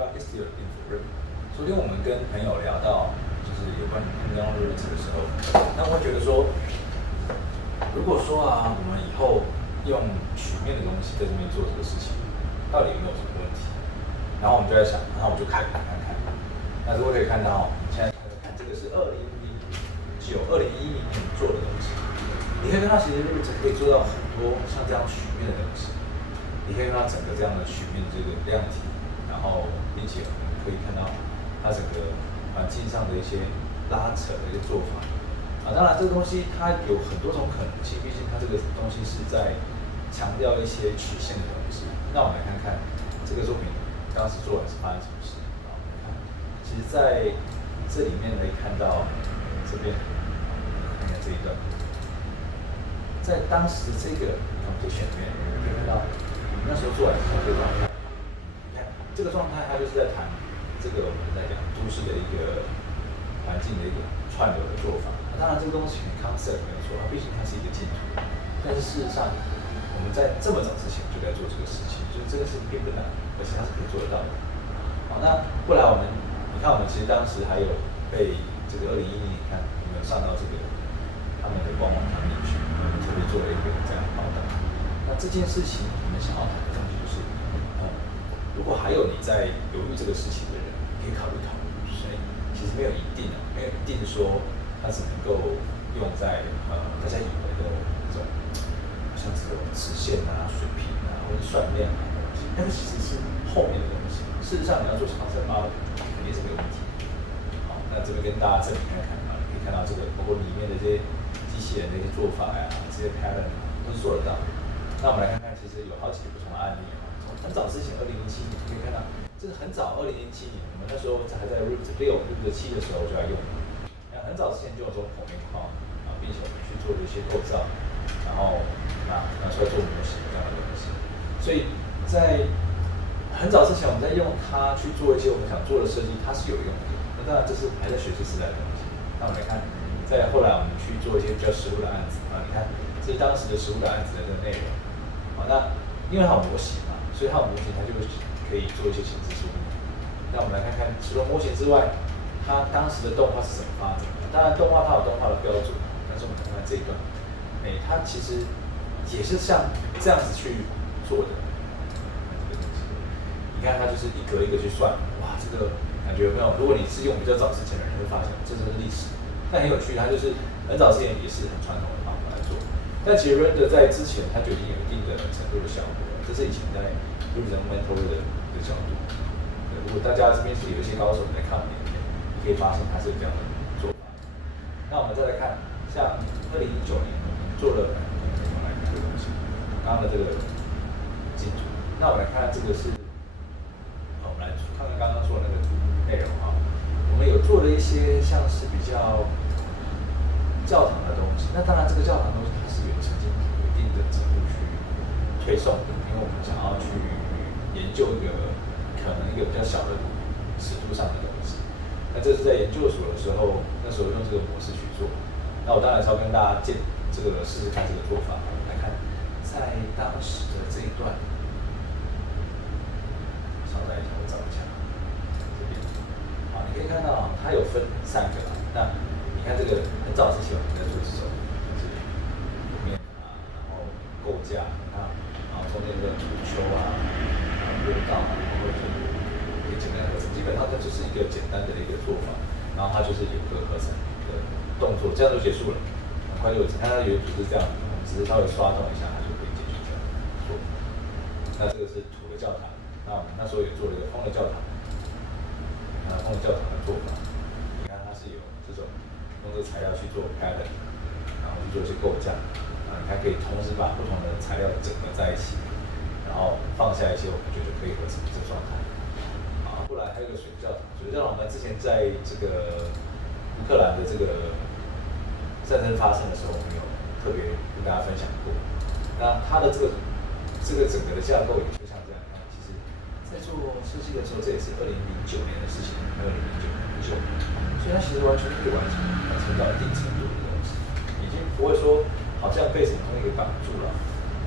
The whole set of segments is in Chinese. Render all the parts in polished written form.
about history of infrared。昨天我们跟朋友聊到就是有关 Pinyon Root 的时候，那我会觉得说，如果说啊，我们以后用曲面的东西在这边做这个事情，到底有没有什么问题？然后我们就在想，那我们就开看看。那如果可以看到，现在看这个是2010年做的东西，你可以看到其实 Root 可以做到很多像这样曲面的东西。你可以看到整个这样的曲面这个量体，然后并且可以看到它整个环境上的一些拉扯的一些做法啊。当然，这个东西它有很多种可能性，毕竟它这个东西是在强调一些曲线的东西。那我们来看看这个作品当时做的是发生什么事啊？我们看，其实在这里面可以看到这边，看一下这一段，在当时的这个 competition 里面，可以看到。那时候做完是这个状态，你看这个状态，它就是在谈这个我们在讲都市的一个环境的一个串流的做法。当然，这个东西很 concept 没有错，它毕竟它是一个净土。但是事实上，我们在这么早之前就在做这个事情，就是这个事情并不难，而且它是可以做得到的。好，那后来我们，你看我们其实当时还有被这个2010年，你看有没有上到这个他们的官网上面去，特别做了一个这样的报道。那这件事情，我们想要谈的东西就是，如果还有你在犹豫这个事情的人，可以考虑考虑。所以其实没有一定啊，没有一定说它只能够用在大家以为的这种像这种直线啊、水平啊或者算量啊的东西，但是其实是后面的东西。事实上，你要做concept model，肯定是没有问题。好，那这边跟大家证明看看啊，你可以看到这个包括里面的这些机器人的一些做法呀、这些 pattern 都是做得到的。那我们来看看，其实有好几个不同的案例啊。从很早之前，2007年可以看到，这是很早2007年，我们那时候还在 Root 6、Root 7的时候就在用。很早之前就有这种剖面框啊，并且我们去做了一些构造，然后拿出来做模型这样的东西。所以在很早之前，我们在用它去做一些我们想做的设计，它是有用的。那当然，这是还在学习时代的东西。那我们来看，再后来我们去做一些比较实物的案子啊，你看这是当时的实物的案子的这个内容。好，那因为它有模型嘛，所以它有模型，它就可以做一些前置说明。那我们来看看，除了模型之外，它当时的动画是怎么发展的？当然，动画它有动画的标准，但是我们看看这一段，它其实也是像这样子去做的。你看它就是一格一个去算，哇，这个感觉有没有？如果你是用比较早之前的人，会发现这是历史，但很有趣，它就是很早之前也是很传统的方法来做。但其实 render 在之前，它就已经有一定的程度的效果了。这是以前在录人 mental 的角度。如果大家这边是有一些高手在看我们影片，你可以发现它是有这样的做法。那我们再来看，像2019年我们做了这个东西，刚刚的这个金主。那我们来看这个是。我们来看看刚刚说的那个内容啊，我们有做了一些像是比较教堂的东西。那当然，这个教堂的东西它是有曾经有一定的程度去推送的，因为我们想要去研究一个可能一个比较小的尺度上的东西。那这是在研究所的时候，那时候用这个模式去做。那我当然是要跟大家这个试试看这个做法。来看，在当时的这一段。稍等一下，我找一下这边。好，你可以看到它有分3个啦。那你看这个很早之前我们在做这种，就是里面啊，然后构架啊，然后中间的土丘啊，然后坡道啊，然后就一个简单的合成，基本上它就是一个简单的一个做法，然后它就是有个合成的动作，这样就结束了，很快就完成。看它原图是这样，只是稍微刷动一下，它就可以结束这样做。那这个是土的教堂。那我们那时候也做了一个风的教堂，风的教堂的做法，你看它是有这种用这个材料去做 pattern， 然后去做一些构架，你还可以同时把不同的材料整合在一起，然后放下一些我们觉得可以合成的状态。好，后来还有一个水教堂，水教堂我们之前在这个乌克兰的这个战争发生的时候，我们有特别跟大家分享过。那它的这个整个的架构也就像这样。在做设计的时候，这也是2009年的事情，2009年，所以它其实完全可以完成到一定程度的东西，已经不会说好像被什么东西给绑住了。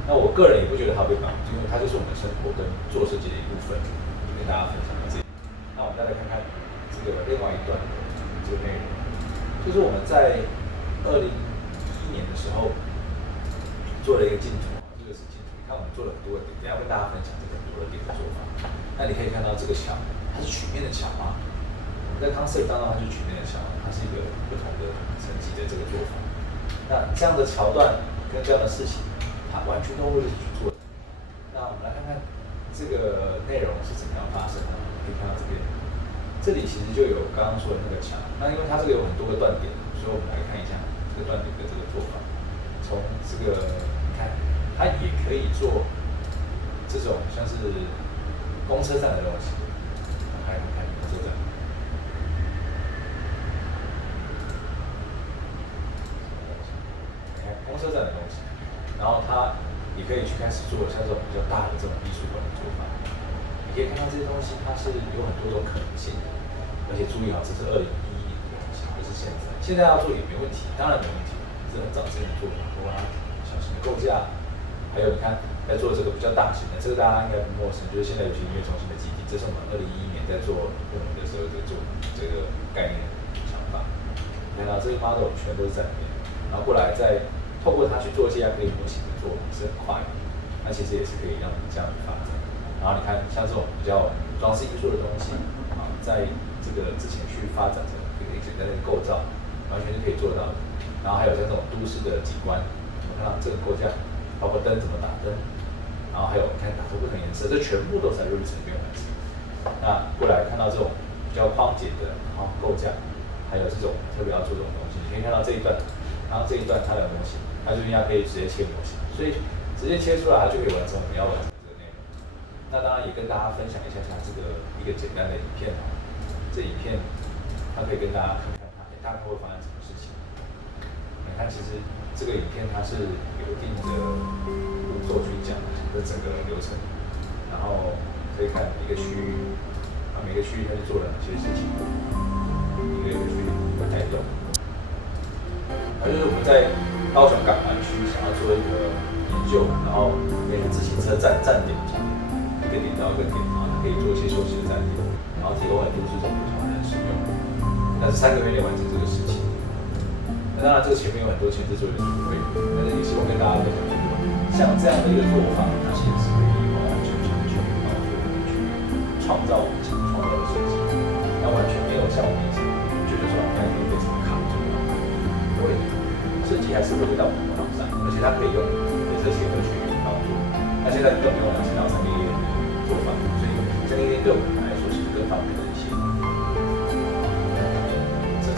那我个人也不觉得它被绑住，因为它就是我们生活跟做设计的一部分，跟大家分享到这里。我们再来看看这个另外一段的这个内容，就是我们在2011年的时候做了一个净土，这个是净土。你看我们做了很多的点，等一下跟大家分享这个很多的点的做法。那你可以看到这个墙，它是曲面的墙吗？我们在 concept 当中它是曲面的墙，它是一个不同的层级的这个做法。那这样的桥段跟这样的事情，它完全都会去做的。那我们来看看这个内容是怎么样发生的。可以看到这边，这里其实就有刚刚说的那个墙。那因为它这个有很多个断点，所以我们来看一下这个断点的这个做法。从这个你看，它也可以做这种像是公车站的东西。看公车站。公车站的东西，然后它也可以去开始做像这种比较大的这种艺术馆的做法。你可以看到这些东西，它是有很多种可能性的，而且注意啊，这是2011年的东西，不是现在。现在要做也没问题，当然没问题，这是很早之前的做法，包括它小型的构架，还有你看在做这个比较大型的，这个大家应该不陌生，就是现在有些音乐中心的基地，这是我们2011年在做我们的时候做这个概念想法。你看到这些 model 全都是在里面，然后过来再透过它去做一些亚克力模型的做法是很快的，那其实也是可以让你这样子发展。然后你看像这种比较装饰艺术的东西啊，在这个之前去发展成一个简单的构造，完全是可以做到的。然后还有像这种都市的景观，我们看到这个构架，包括灯怎么打灯，然后还有你看打出不同颜色，这全部都是在Revit里面完成。那过来看到这种比较框解的构架，还有这种特别要做这种东西，你可以看到这一段，然后这一段它的模型，它就应该可以直接切模型，所以直接切出来它就可以完成我们要完成这个内容。那当然也跟大家分享一下这个一个简单的影片啊，这影片它可以跟大家看看它大概会发生什么事情。你看，其实这个影片它是有一定的步骤去讲的整个流程，然后可以看每个区域，每个区域它就做了哪些事情，一个区域会带动。就是我们在高雄港湾区想要做一个研究，然后变成自行车站点上面，一个点到一个点，然后它可以做一些休息的站点，然后提供很多这种不同的人使用。但是3个月内完成这个事情。那当然，这个前面有很多前置作业的准备，但是也希望跟大家分享一个，像这样的一个做法，它其实是可以完完全全的去帮助我们去创造我们想创造的事情，那完全没有像我们以前觉得说应该被什么卡住，不会，设计还是会到我们头脑上，而且它可以用这些科去帮助。那现在更不用讲到3D做法，所以3D对我们来说是更方便的一些。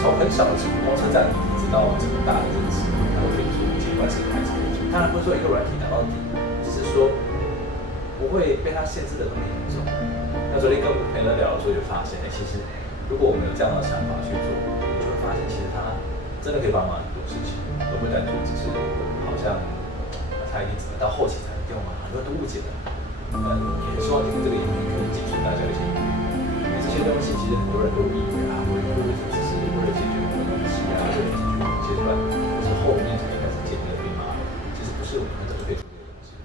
从很小的公车站，一直到这个大的城市，它都可以做，景观是还是可以做。当然不是说一个软体打到底，只是说不会被它限制的东西很重。那昨天跟我朋友聊的时候，就发现，其实如果我们有这样的想法去做，你就会发现，其实它真的可以帮忙很多事情，都不单纯只是好像它一定只能到后期才能用啊，很多人都误解了。也希望这个影片可以解除大家一些疑虑，因为这些东西其实很多人都以为啊，我用只是为了解决某个东西啊，为了解决某阶段，是后面才开始建立的编码。其实不是，我们很早就可以做这个东西。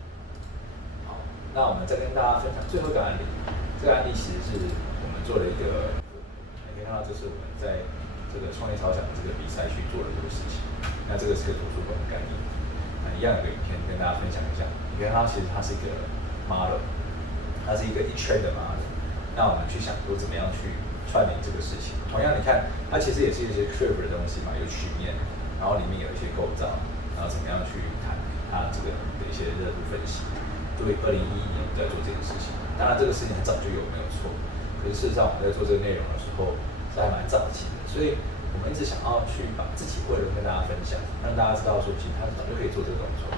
好，那我们再跟大家分享最后一个案例。这个案例其实是我们做了一个，你可以看到这是我们在这个创业超想这个比赛去做的这个事情。那这个是个图书馆的概念，一样有个影片跟大家分享一下。你看它其实它是一个 model， 它是一个一圈的 model。那我们去想说怎么样去串联这个事情。同样，你看它其实也是一些 curve 的东西嘛，有曲面，然后里面有一些构造，然后怎么样去谈它这个的一些热度分析。对，2011年我们在做这个事情，当然这个事情很早就有没有错，可是事实上我们在做这个内容的时候是还蛮早期的，所以我们一直想要去把自己会的跟大家分享，让大家知道说其实他早就可以做这个动作。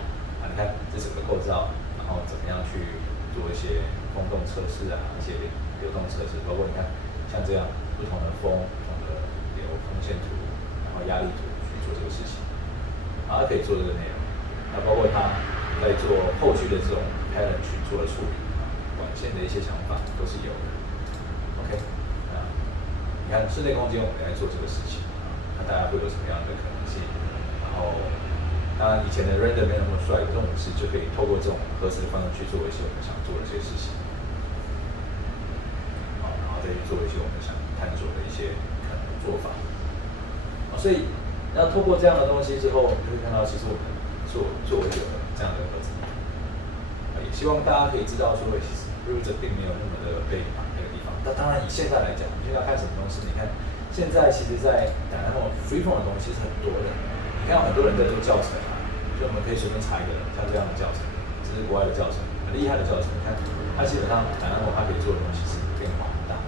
你看这整个构造，然后怎么样去做一些风洞测试啊，一些流动测试，包括你看像这样不同的风、不同的流、风线图，然后压力图去做这个事情，然后可以做这个内容。那包括他在做后续的这种 pattern 去做的处理，管线的一些想法都是有的。OK， 你看室内空间我们来做这个事情，那大家会有什么样的可能性？然后，当然以前的 render 没有那么帅，这种模式就可以透过这种合成的方式去做一些我们想做的一些事情。好，然后再去做做一些我们想探索的一些可能的做法。所以，然后透过这样的东西之后，我们就会看到，其实我们做一个这样的盒子，也希望大家可以知道说，其实 Riveter 并没有那么的被绑那个地方。那当然，以现在来讲，我们现在看什么东西？你看，现在其实，在Dynamo Freeform 的东西是很多的。你看，很多人在做教程啊，所以我们可以随便查一个人，像这样的教程，这是国外的教程，很厉害的教程。你看，它基本上Dynamo它可以做的东西是变化很大。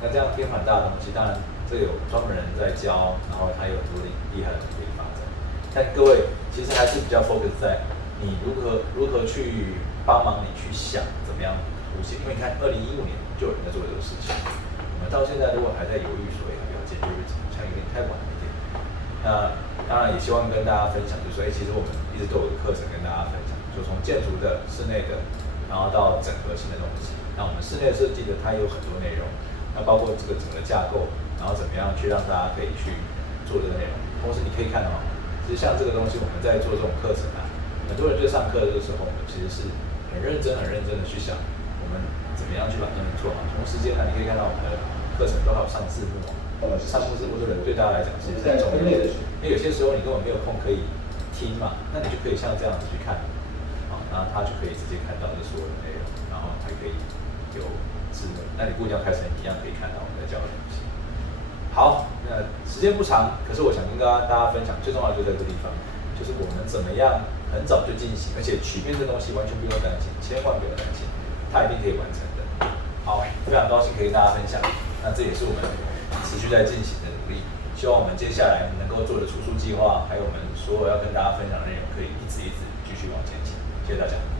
那这样变化很大的东西，当然这有专门人在教，然后它有很多厉害的可以发展。但各位其实还是比较 focus 在你如何去帮忙你去想怎么样凸显，因为你看2015年就有人在做这个事情，我们到现在如果还在犹豫说要不要建，就是好像有点太晚了一点。那当然也希望跟大家分享，就是说，其实我们一直都有课程跟大家分享，就从建筑的、室内的，然后到整合性的东西。那我们室内设计的它也有很多内容，那包括这个整个架构，然后怎么样去让大家可以去做这个内容。同时你可以看到，其实像这个东西我们在做这种课程啊，很多人在上课的时候，我们其实是很认真的去想，我们怎么样去把东西做好。同时间呢，你可以看到我们的课程都还有上字幕。上字幕这个对大家来讲其实很重要的，因为有些时候你根本没有空可以听嘛，那你就可以像这样子去看，然后他就可以直接看到这所有的内容，然后还可以有字幕，那你不一定要开成一样可以看到我们在教的东西。好，那时间不长，可是我想跟大家分享，最重要就在这个地方，就是我们怎么样很早就进行，而且曲面这东西完全不用担心，千万不要担心，它一定可以完成的。好，非常高兴可以跟大家分享，那这也是我们持续在进行的努力，希望我们接下来能够做的出书计划，还有我们所有要跟大家分享的内容，可以一直继续往前进。谢谢大家。